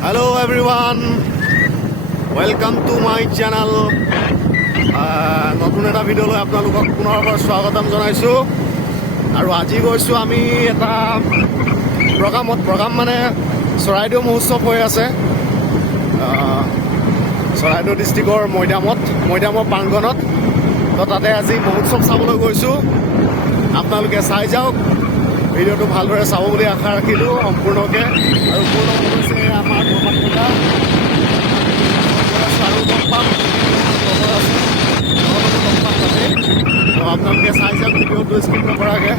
Hello everyone, welcome to my channel. নতুন এটা ভিডিঅ'লৈ আপোনালোকক পুনৰবাৰ স্বাগতম জনাইছোঁ। আৰু আজি গৈছোঁ আমি এটা প্ৰগ্ৰাম মানে চৰাইদেউ মহোৎসৱ হৈ আছে চৰাইদেউ ডিষ্ট্ৰিক্টৰ মৈদামৰ প্ৰাংগণত। তো তাতে আজি মহোৎসৱ চাবলৈ গৈছোঁ। আপোনালোকে চাই যাওক, ভিডিঅ'টো ভালদৰে চাব বুলি আশা ৰাখিলোঁ সম্পূৰ্ণকৈ। আৰু মোৰ লগত হৈছে আমাৰ বৰমাতা আৰু লগ পাম, আপোনালোকে চাই যাওক ভিডিঅ'টো স্কিপ নকৰাকৈ।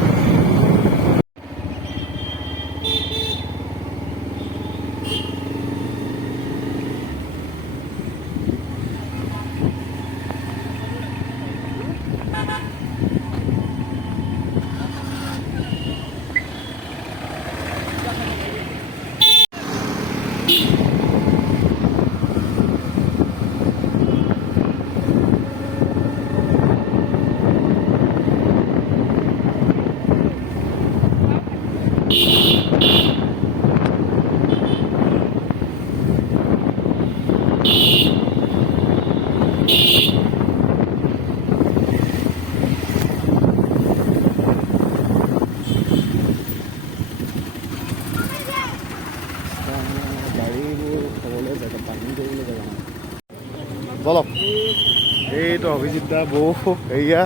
বলক, এইটো অভিজিৎ দা বৌ এয়া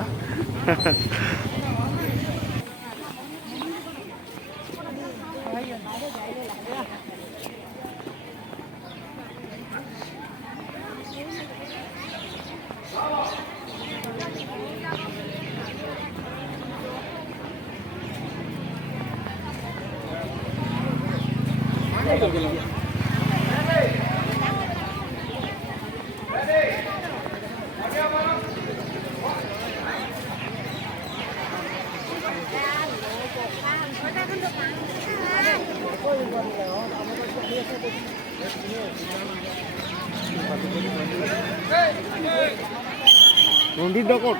ৰঞ্জিত দা ক'ত?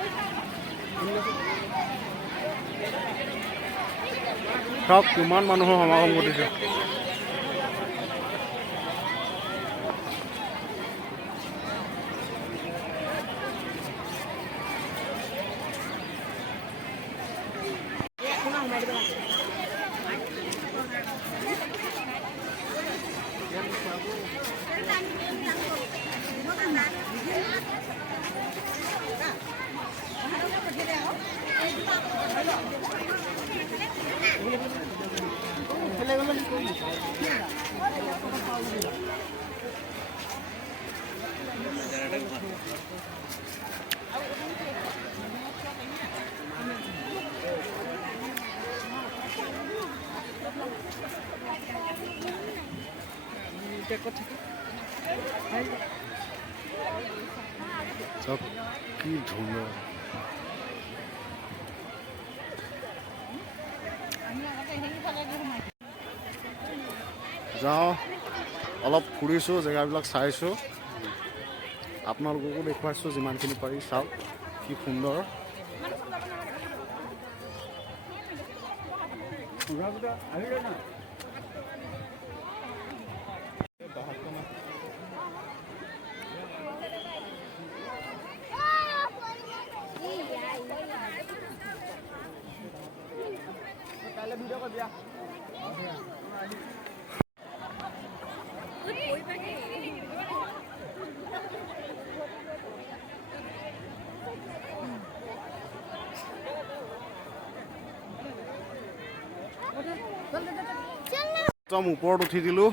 চাওক কিমান মানুহৰ সমাগম ঘটিছে। কি ধুনীয়া যাওঁ, অলপ ফুৰিছোঁ, জেগাবিলাক চাইছোঁ, আপোনালোককো দেখুৱাইছোঁ যিমানখিনি পাৰি। চাওক কি সুন্দৰ। একদম ওপৰত উঠি দিলোঁ।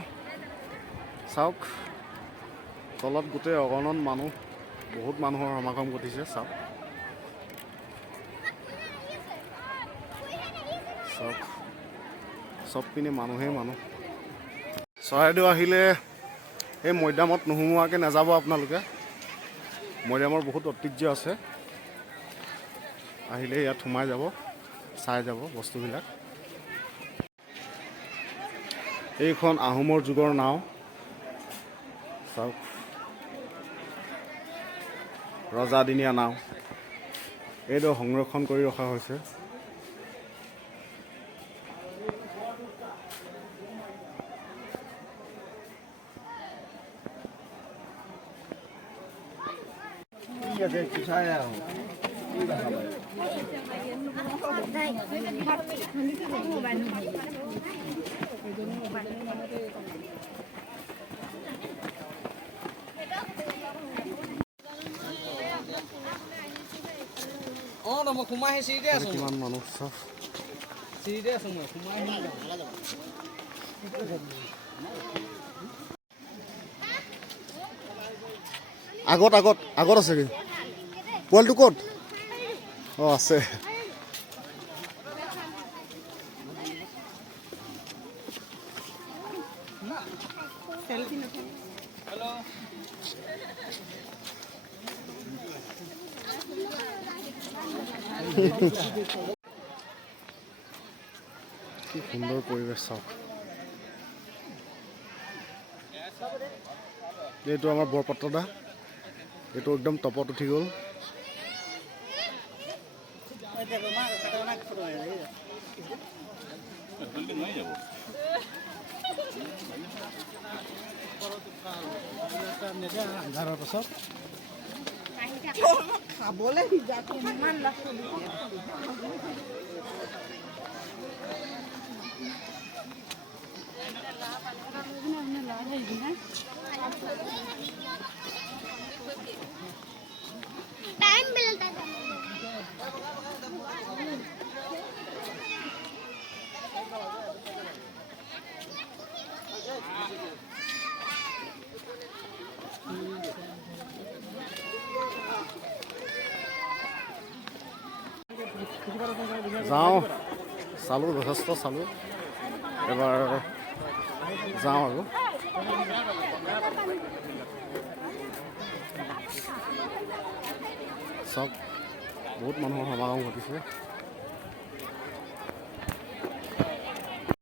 চাওক তলত গোটেই অগণন মানুহ, বহুত মানুহৰ সমাগম ঘটিছে। চাওক চাওক চব পিনে মানুহেই মানুহ। চৰাইদেউ আহিলে এই মৈদামত নোসোমোৱাকৈ নাযাব আপোনালোকে। মৈদামৰ বহুত ঐতিহ্য আছে, আহিলে ইয়াত সোমাই যাব, চাই যাব বস্তুবিলাক। এইখন আহোমৰ যুগৰ নাও। চাওক ৰজাদিনীয়া নাও, এইটো সংৰক্ষণ কৰি ৰখা হৈছে। আছে চাই আহোঁ মই সোমাই আহি চিৰিতে আছো কিমান মানুহ চব চিৰিতে আছো মই সোমাই আহি আগত আগত আগত আছে কি পোৱালিটো ক'ত অঁ আছে কি সুন্দৰ পৰিৱেশ চাওক এইটো আমাৰ বৰপাত্ৰ দা এইটো একদম টপত উঠি গ'ল আন্ধাৰৰ পাছত খাবলৈ ইমান टाइम मिलता है যাওঁ চালোঁ যথেষ্ট চালোঁ এবাৰ যাওঁ আৰু চাওক বহুত মানুহৰ সমাগম ঘটিছে